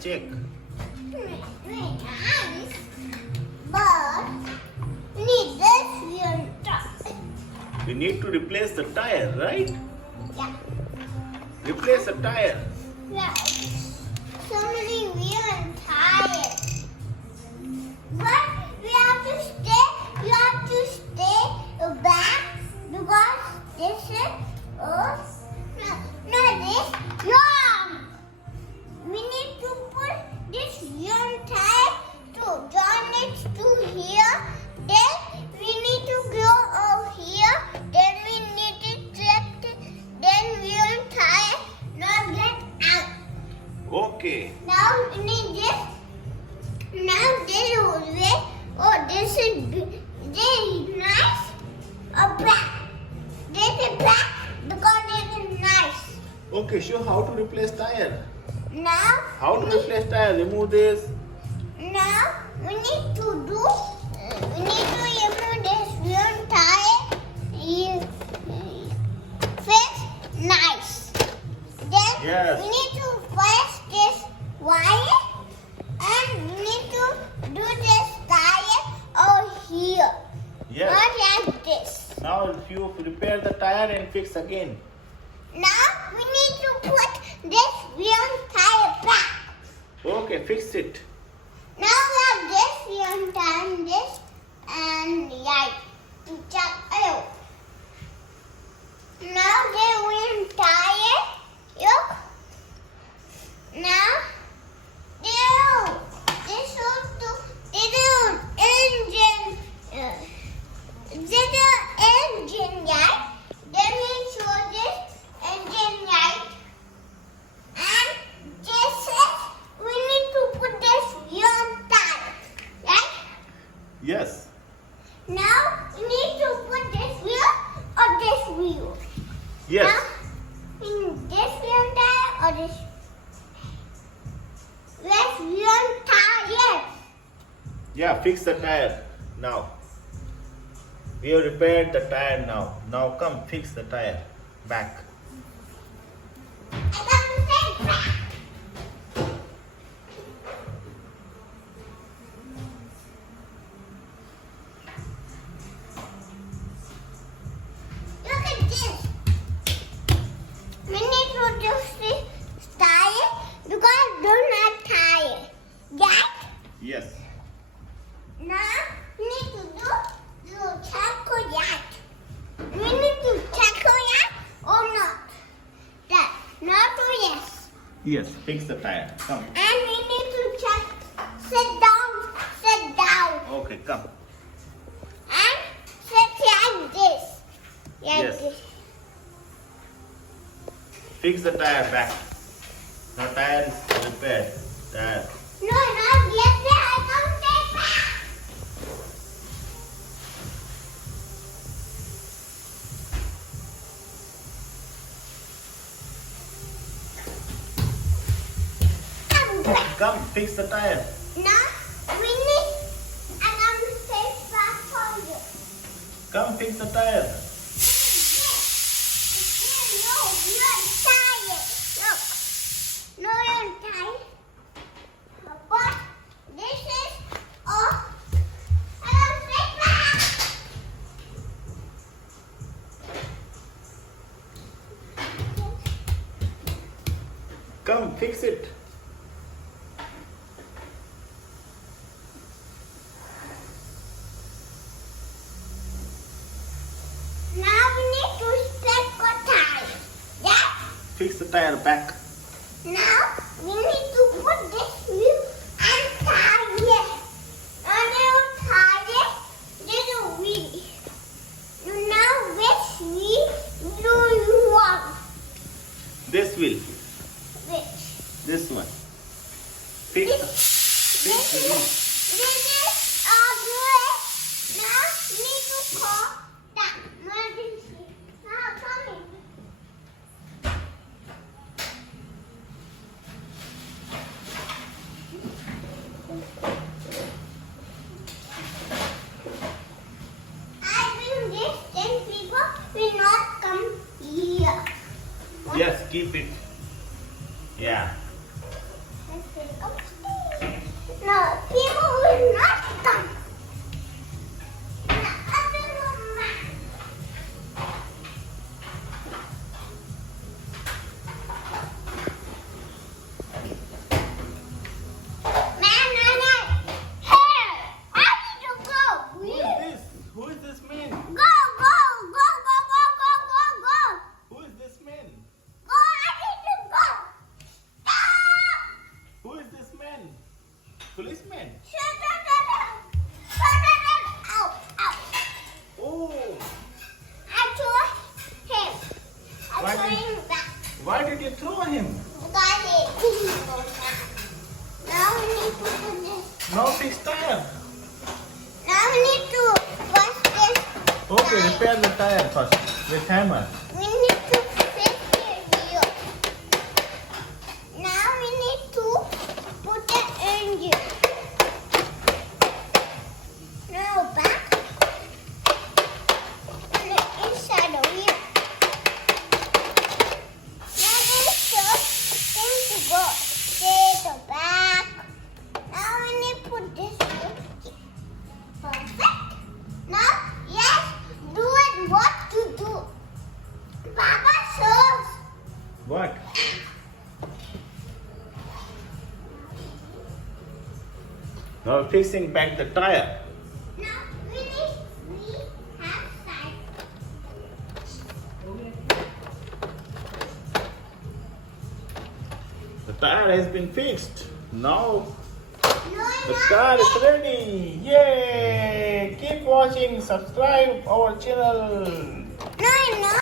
check. Nice. But we need this real tire. We need to replace the tire, right? Yeah. Replace the tire. Yeah. So many wheel and tires. But we have to stay. You have to stay back because this is no this wrong. We need to put this wheel tire to join it to here. Then we need to go over here. Then we need to check. Then wheel tire not get out. Okay. Now we need this. Now this is way. Oh, this is nice. Black. This is black because it is nice. Okay, show how to replace tire. Now. How to replace tire? Remove this. Now we need to do. We need to remove this wheel tire. Fix nice. Then Yes. we need to fix this wire and we need to do this tire over here. Yes. Not like this. Now if you repair the tire and fix again. Now we need to put this wheel tire back. Okay, fix it. Now we have this wheel tire and this and right. Oh. Now the wheel tire. Look. Now this is engine. This is engine light. Then we show this engine light. And this is we need to put this wheel tire. Right? Yes. Now we need to put this wheel or this wheel. Yes. Now, in this wheel tire or this? This wheel tire. Yeah, fix the tire now. We have repaired the tire now. Now come fix the tire back. I got to say back. Look at this. We need to do this tire because they're not tire. Right? Yes. Now we need to do chocolate. We need to chocolate or not. That not or yes. Yes, fix the tire. Come. And we need to check. Sit down. Sit down. Okay, come. And sit like this. Like Yes. this. Fix the tire back. The tire is repaired. Tire. No, not yet. I come take back. Come back. Come fix the tire. Now we need. And I'm take back for you. Come fix the tire. No, you're tired. Look. No, you're tired. But this is off. And I'm take back. Come fix it. Now we need to check the tire. Yeah? Fix the tire back. Now we need to put this wheel and tire. And now tire, little wheel. Now which wheel do you want? This wheel. Which? This one. Fix the This wheel. is good. Now we need to call that emergency. Now come in. I think this 10 people will not come here. Yes, keep it. Yeah. Let's take a him. Got it. Now we need to put this. Now fix tire. Now we need to wash this. Okay, repair the tire first with hammer. We need to fix it here. Now we need to put the engine. Now back. And inside the wheel. Now it's just going to go. Take the back. Now we need to put this here. Perfect. Now, yes, do it what to do. Papa shows. What? Now fixing back the tire. Now, we have side. The tire has been fixed. Now No, the car is ready. Yay! Keep watching. Subscribe our channel.